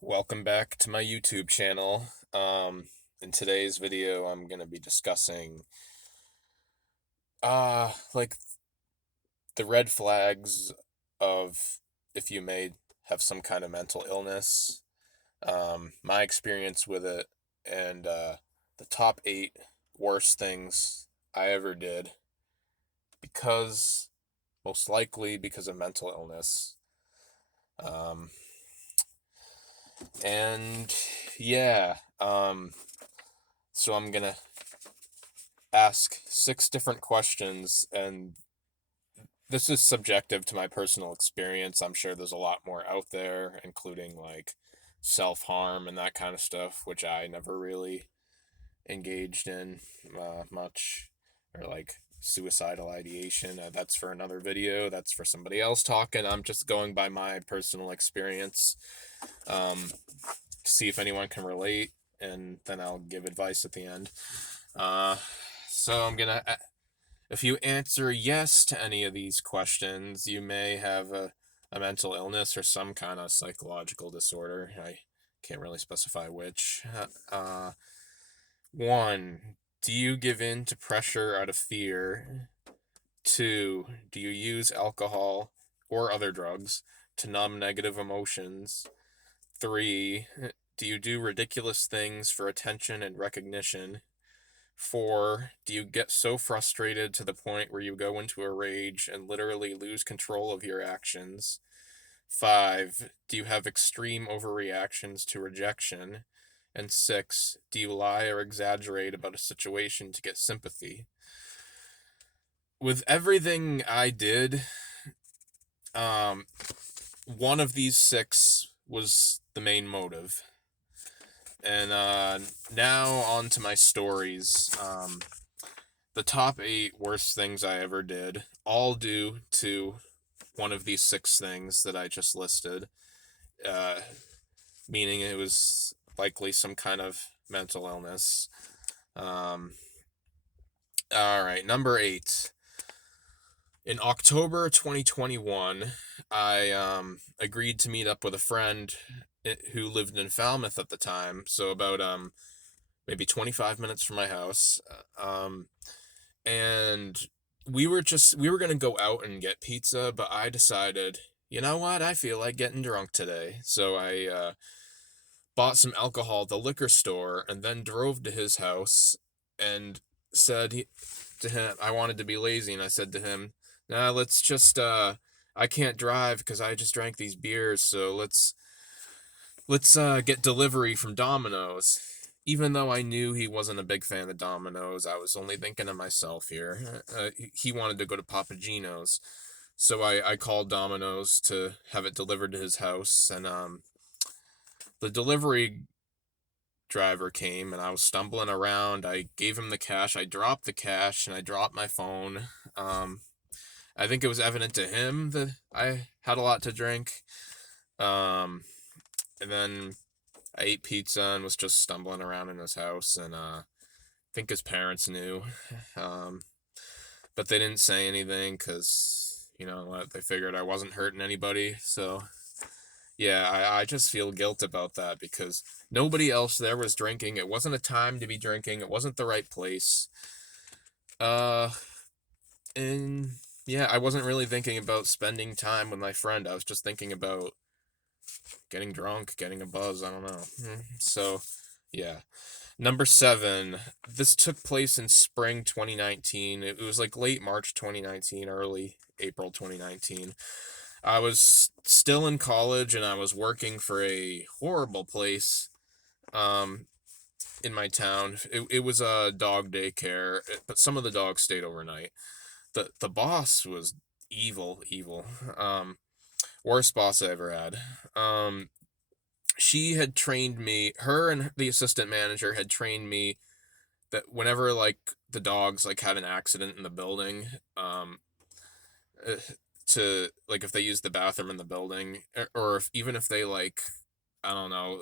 Welcome back to my YouTube channel. In today's video, I'm gonna be discussing, like the red flags of if you may have some kind of mental illness, my experience with it, and the top 8 worst things I ever did because, most likely because of mental illness. Um, and yeah, so I'm gonna ask 6 different questions, and this is subjective to my personal experience. I'm sure there's a lot more out there, including like self harm and that kind of stuff, which I never really engaged in much, or like suicidal ideation. That's for another video. That's for somebody else talking. I'm just going by my personal experience um, to see if anyone can relate, and then I'll give advice at the end. Uh, so I'm gonna If you answer yes to any of these questions, you may have a mental illness or some kind of psychological disorder. I can't really specify which. 1, do you give in to pressure out of fear? 2, do you use alcohol or other drugs to numb negative emotions? 3, do you do ridiculous things for attention and recognition? 4, do you get so frustrated to the point where you go into a rage and literally lose control of your actions? 5, do you have extreme overreactions to rejection? And 6, do you lie or exaggerate about a situation to get sympathy? With everything I did, um, one of these 6 was the main motive. And now on to my stories. The top 8 worst things I ever did, all due to one of these 6 things that I just listed, uh, meaning it was likely some kind of mental illness. All right, number 8. In October 2021, I agreed to meet up with a friend who lived in Falmouth at the time, so about maybe 25 minutes from my house. And we were gonna go out and get pizza, but I decided, you know what, I feel like getting drunk today. So I bought some alcohol at the liquor store and then drove to his house and to him, I wanted to be lazy, and I said to him, nah, let's just I can't drive because I just drank these beers, so let's get delivery from Domino's. Even though I knew he wasn't a big fan of Domino's, I was only thinking of myself here. He wanted to go to Papagino's, so I called Domino's to have it delivered to his house, and the delivery driver came, and I was stumbling around. I gave him the cash. I dropped the cash, and I dropped my phone. I think it was evident to him that I had a lot to drink. And then I ate pizza and was just stumbling around in his house, and I think his parents knew, um, but they didn't say anything because, you know what, they figured I wasn't hurting anybody. So yeah, I just feel guilt about that because nobody else there was drinking. It wasn't a time to be drinking. It wasn't the right place. Uh, and yeah, I wasn't really thinking about spending time with my friend. I was just thinking about getting drunk, getting a buzz. I don't know. So, yeah. Number 7. This took place in spring 2019. It was like late March 2019, early April 2019. I was still in college and I was working for a horrible place um in my town. It was a dog daycare, but some of the dogs stayed overnight. The boss was evil. Worst boss I ever had. She had trained me, her and the assistant manager had trained me that whenever like the dogs like had an accident in the building, uh, to like if they used the bathroom in the building, or if even if they like, I don't know,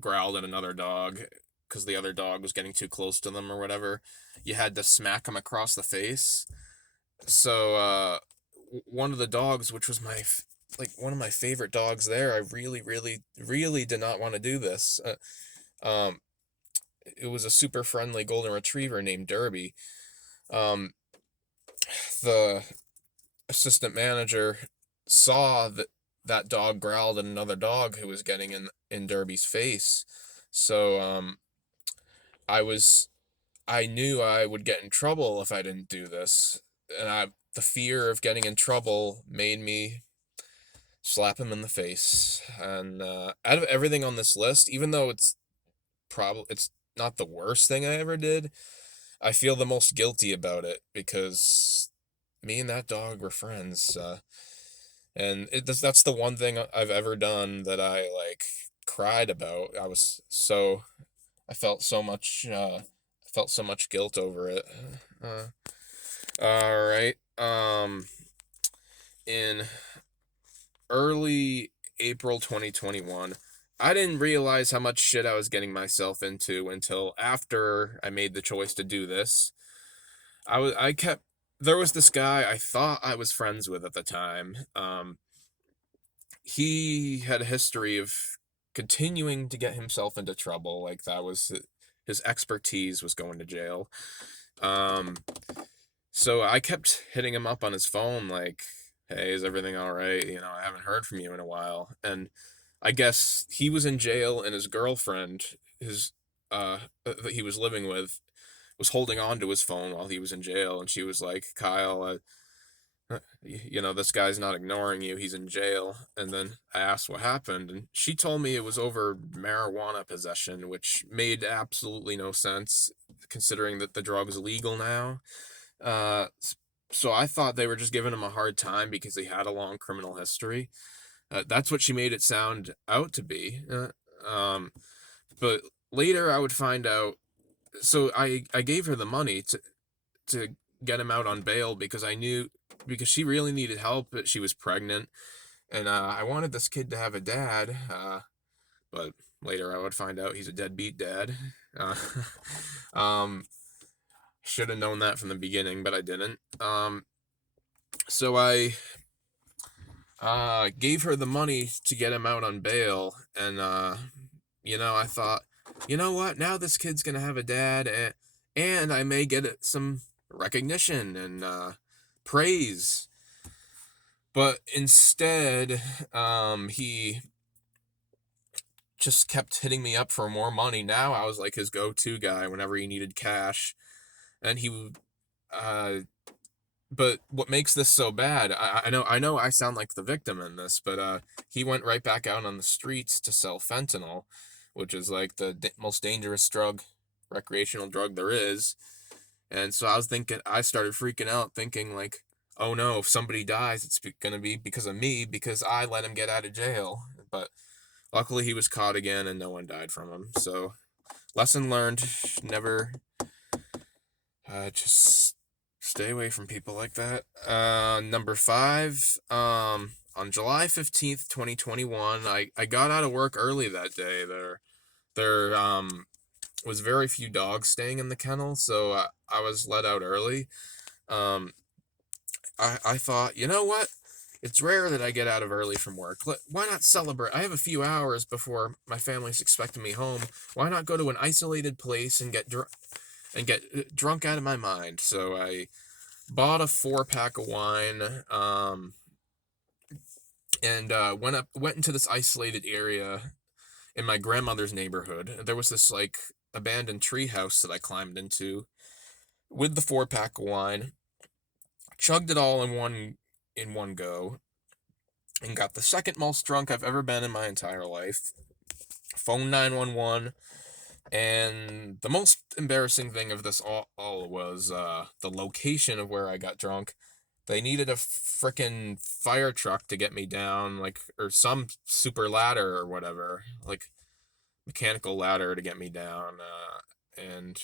growled at another dog because the other dog was getting too close to them or whatever, you had to smack them across the face. So one of the dogs, which was like one of my favorite dogs there. I really, really, really did not want to do this. Um, it was a super friendly golden retriever named Derby. Um, the assistant manager saw that that dog growled at another dog who was getting in Derby's face. So I was I knew I would get in trouble if I didn't do this, and the fear of getting in trouble made me slap him in the face. And out of everything on this list, even though it's not the worst thing I ever did, I feel the most guilty about it because me and that dog were friends. And that's the one thing I've ever done that I like cried about. I felt so much guilt over it. Uh, all right. In early April 2021, I didn't realize how much shit I was getting myself into until after I made the choice to do this. I kept there was this guy I thought I was friends with at the time. He had a history of continuing to get himself into trouble. Like that was his expertise was going to jail. Um, so I kept hitting him up on his phone, like, "Hey, is everything all right? You know, I haven't heard from you in a while." And I guess he was in jail, and his girlfriend, his that he was living with, was holding on to his phone while he was in jail, and she was like, "Kyle, you know, this guy's not ignoring you. He's in jail." And then I asked what happened, and she told me it was over marijuana possession, which made absolutely no sense considering that the drug's legal now. Uh, so I thought they were just giving him a hard time because he had a long criminal history. That's what she made it sound out to be. But later I would find out. So I gave her the money to get him out on bail because she really needed help. But she was pregnant, and I wanted this kid to have a dad. But later I would find out he's a deadbeat dad. Uh, um, should have known that from the beginning, but I didn't. So I gave her the money to get him out on bail, and I thought, you know what? Now this kid's gonna have a dad, and I may get some recognition and praise. But instead, he just kept hitting me up for more money. Now I was like his go-to guy whenever he needed cash, and he would. But what makes this so bad? I know I sound like the victim in this, but he went right back out on the streets to sell fentanyl, which is like the most dangerous recreational drug there is. And so I started freaking out, thinking like, oh no, if somebody dies, it's gonna be because of me because I let him get out of jail. But luckily, he was caught again, and no one died from him. So lesson learned: never just stay away from people like that. Number 5, on July 15th, 2021, I got out of work early that day. There was very few dogs staying in the kennel, so I was let out early. Um, I thought, you know what? It's rare that I get out of early from work. Why not celebrate? I have a few hours before my family's expecting me home. Why not go to an isolated place and get drunk out of my mind? So I bought a 4-pack of wine, and went into this isolated area in my grandmother's neighborhood. There was this like abandoned tree house that I climbed into with the 4-pack of wine, chugged it all in one go, and got the second most drunk I've ever been in my entire life. Phone 911. And the most embarrassing thing of this all was the location of where I got drunk. They needed a frickin' fire truck to get me down, like, or some super ladder or whatever, like mechanical ladder to get me down. And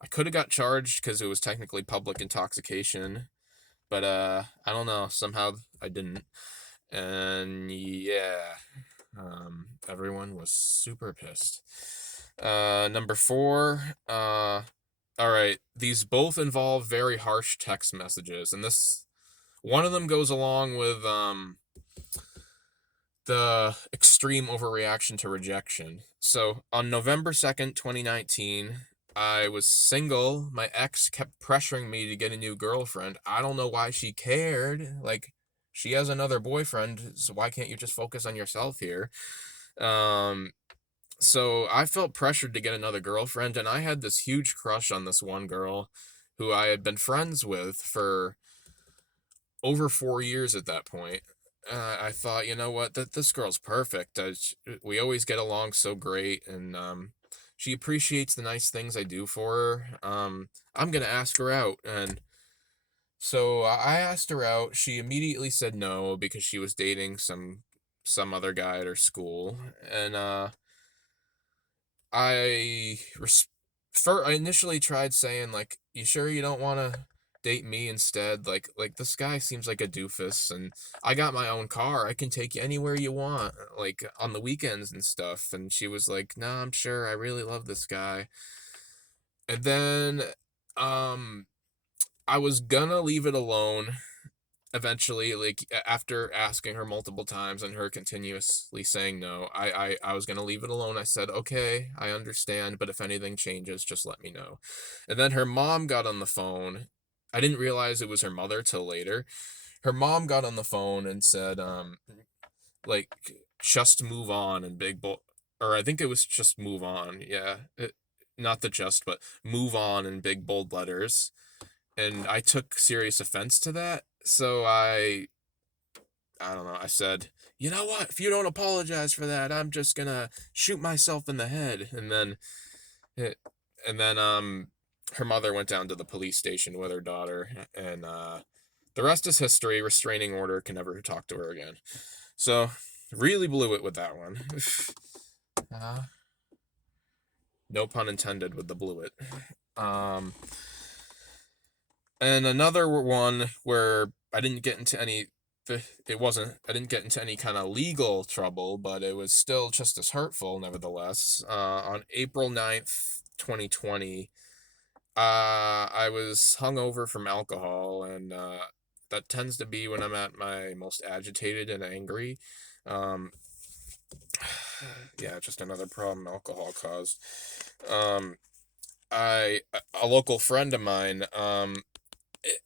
I could have got charged because it was technically public intoxication, but I don't know. Somehow I didn't. And yeah, everyone was super pissed. Number 4, all right, these both involve very harsh text messages, and one of them goes along with the extreme overreaction to rejection. So on November 2nd, 2019, I was single. My ex kept pressuring me to get a new girlfriend. I don't know why she cared. Like, she has another boyfriend, so why can't you just focus on yourself here? Um, so I felt pressured to get another girlfriend, and I had this huge crush on this one girl who I had been friends with for over 4 years at that point. I thought, you know what, that this girl's perfect. We always get along so great, and she appreciates the nice things I do for her. I'm gonna ask her out, and so I asked her out. She immediately said no because she was dating some other guy at her school, and I I initially tried saying like, "You sure you don't want to date me instead? Like this guy seems like a doofus, and I got my own car. I can take you anywhere you want, like on the weekends and stuff." And she was like, "Nah, I'm sure. I really love this guy." And then, um, I was gonna leave it alone eventually, like after asking her multiple times and her continuously saying no. I was gonna leave it alone. I said, okay, I understand, but if anything changes, just let me know. And then her mom got on the phone. I didn't realize it was her mother till later. Her mom got on the phone and said, like, just move on, and big bold, or I think it was just move on, yeah, not the just, but move on in big bold letters. And I took serious offense to that. So I don't know, I said, "You know what? If you don't apologize for that, I'm just gonna shoot myself in the head." Eh, and then her mother went down to the police station with her daughter, and the rest is history. Restraining order, can never talk to her again. So really blew it with that one. uh, no pun intended with the blew it. Um and another one where I didn't get into any I didn't get into any kind of legal trouble, but it was still just as hurtful nevertheless. On April 9th, 2020, I was hungover from alcohol, and that tends to be when I'm at my most agitated and angry. Um, yeah, just another problem alcohol caused. Um, a local friend of mine,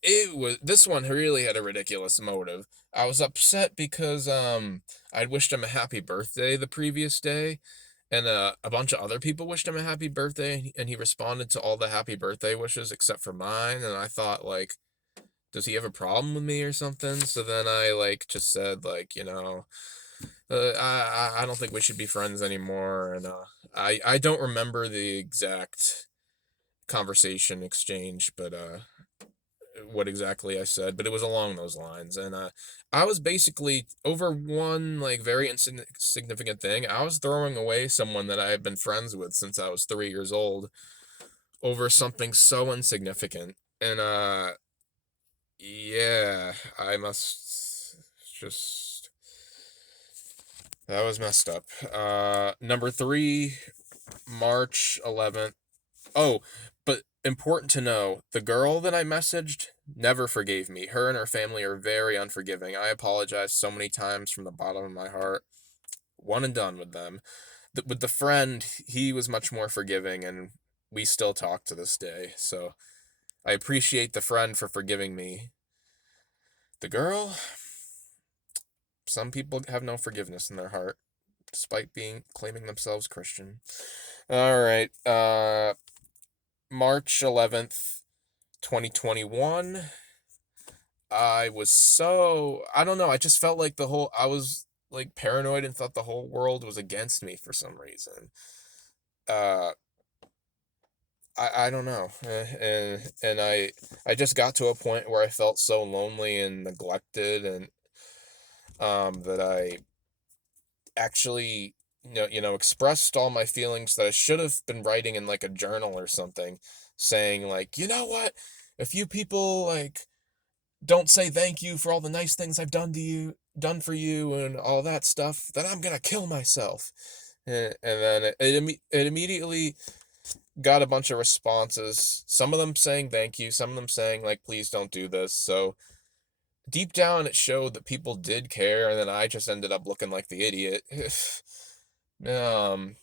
it was, this one really had a ridiculous motive. I was upset because I'd wished him a happy birthday the previous day, and a bunch of other people wished him a happy birthday, and he responded to all the happy birthday wishes except for mine, and I thought, like, does he have a problem with me or something? So then I like just said, like, I don't think we should be friends anymore, and I don't remember the exact conversation exchange, but what exactly I said, but it was along those lines. And I was basically over one like very insignificant thing. I was throwing away someone that I had been friends with since I was 3 years old over something so insignificant. And yeah, I must just, that was messed up. Number three, March 11th. Oh, but important to know, the girl that I messaged never forgave me. Her and her family are very unforgiving. I apologized so many times from the bottom of my heart. One and done with them. With the friend, he was much more forgiving, and we still talk to this day. So I appreciate the friend for forgiving me. The girl, some people have no forgiveness in their heart, despite being claiming themselves Christian. All right. March 11th, 2021. I don't know, I just felt like I was like paranoid and thought the whole world was against me for some reason. Uh, I don't know. And I just got to a point where I felt so lonely and neglected, and that I actually expressed all my feelings that I should have been writing in like a journal or something, saying like, you know what, if you people like don't say thank you for all the nice things I've done for you and all that stuff, then I'm gonna kill myself. And then it immediately got a bunch of responses, some of them saying thank you, some of them saying like, please don't do this. So deep down it showed that people did care, and then I just ended up looking like the idiot. um,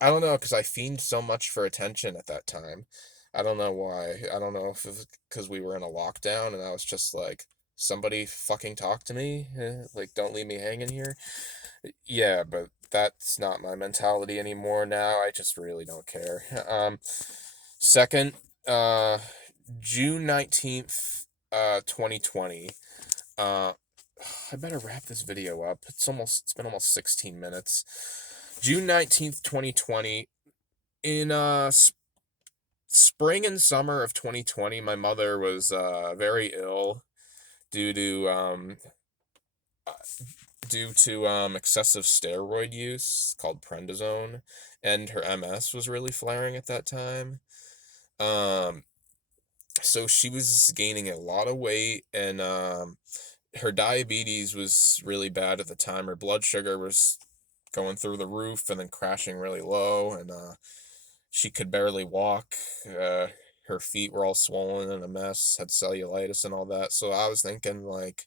I don't know, because I fiend so much for attention at that time. I don't know why. I don't know if it's because we were in a lockdown and I was just like, somebody fucking talk to me, like don't leave me hanging here. Yeah, but that's not my mentality anymore now. I just really don't care. Second, uh, June 19th, 2020. Uh, I better wrap this video up. It's been almost 16 minutes. June 19th, 2020. In spring and summer of 2020, my mother was very ill due to uh, excessive steroid use called prednisone, and her MS was really flaring at that time. Um, so she was gaining a lot of weight, and her diabetes was really bad at the time. Her blood sugar was going through the roof and then crashing really low, and she could barely walk. Uh, her feet were all swollen and a mess, had cellulitis and all that. So I was thinking, like,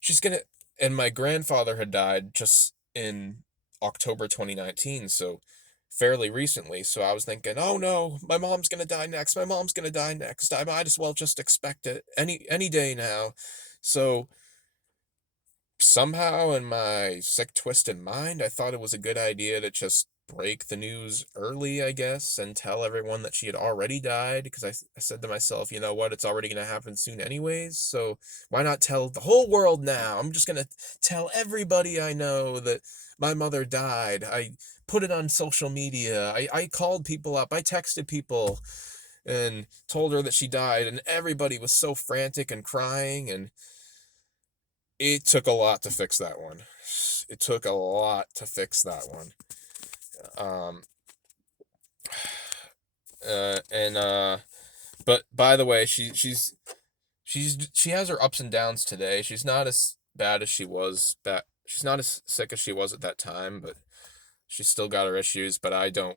she's gonna. And my grandfather had died just in October 2019, so fairly recently. So I was thinking, oh no, my mom's gonna die next. My mom's gonna die next. I might as well just expect it any day now. So somehow in my sick, twisted mind, I thought it was a good idea to just break the news early, I guess, and tell everyone that she had already died, because I said to myself, you know what, it's already going to happen soon anyways, so why not tell the whole world now? I'm just going to tell everybody I know that my mother died. I put it on social media. I called people up. I texted people and told her that she died, and everybody was so frantic and crying, and it took a lot to fix that one. It took a lot to fix that one. Um, and but by the way, she has her ups and downs today. She's not as bad as she was back. She's not as sick as she was at that time, but she's still got her issues. But I don't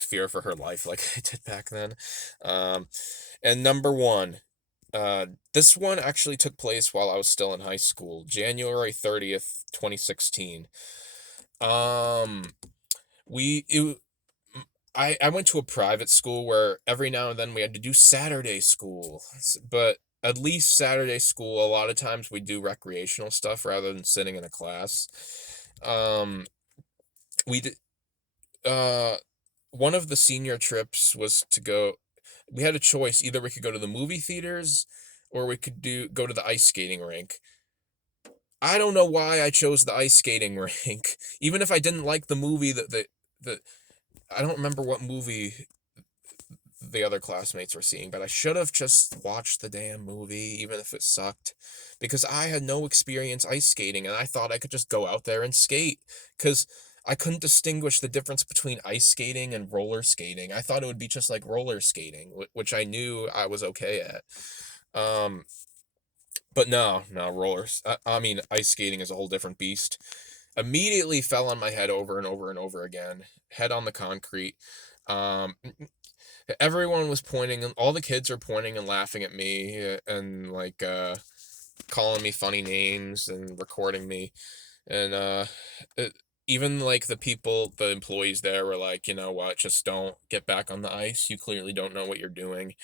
fear for her life like I did back then. And number one, this one actually took place while I was still in high school, January 30th, 2016. Um, we it, I went to a private school where every now and then we had to do Saturday school, but at least Saturday school, a lot of times we do recreational stuff rather than sitting in a class. Um, we did, uh, one of the senior trips was to go. We had a choice: either we could go to the movie theaters, or we could go to the ice skating rink. I don't know why I chose the ice skating rink, even if I didn't like the movie that I don't remember what movie the other classmates were seeing, but I should have just watched the damn movie, even if it sucked, because I had no experience ice skating, and I thought I could just go out there and skate, because I couldn't distinguish the difference between ice skating and roller skating. I thought it would be just like roller skating, which I knew I was okay at. Um, but no, rollers. I mean, ice skating is a whole different beast. Immediately fell on my head over and over and over again, head on the concrete. Um, Everyone was pointing, and all the kids are pointing and laughing at me, and like calling me funny names and recording me, and it, even like the employees there were like, you know what, just don't get back on the ice. You clearly don't know what you're doing.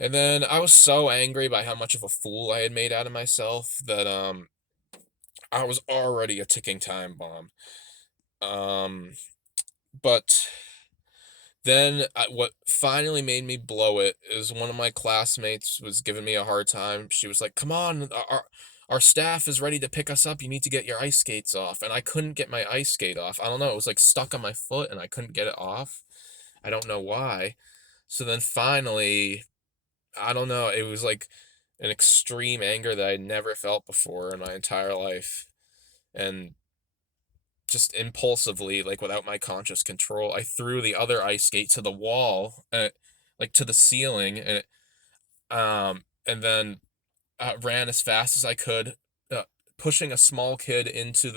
And then I was so angry by how much of a fool I had made out of myself that I was already a ticking time bomb. Um, but Then what finally made me blow it is one of my classmates was giving me a hard time. She was like, "Come on, our staff is ready to pick us up. You need to get your ice skates off." And I couldn't get my ice skate off. I don't know. It was like stuck on my foot and I couldn't get it off. I don't know why. So then finally, I don't know. It was like an extreme anger that I would never felt before in my entire life. And just impulsively, like without my conscious control, I threw the other ice skate to the wall, like to the ceiling, and then ran as fast as I could, pushing a small kid into